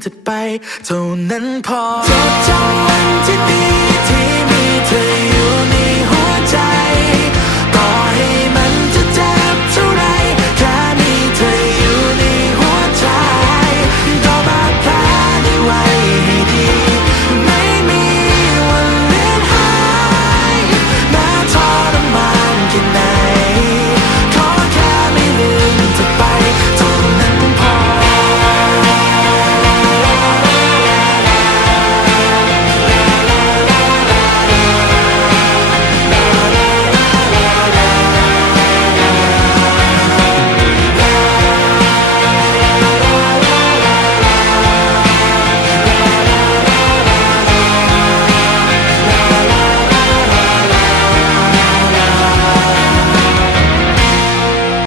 เธอไป เท่านั้นพอจดจำวันที่ดี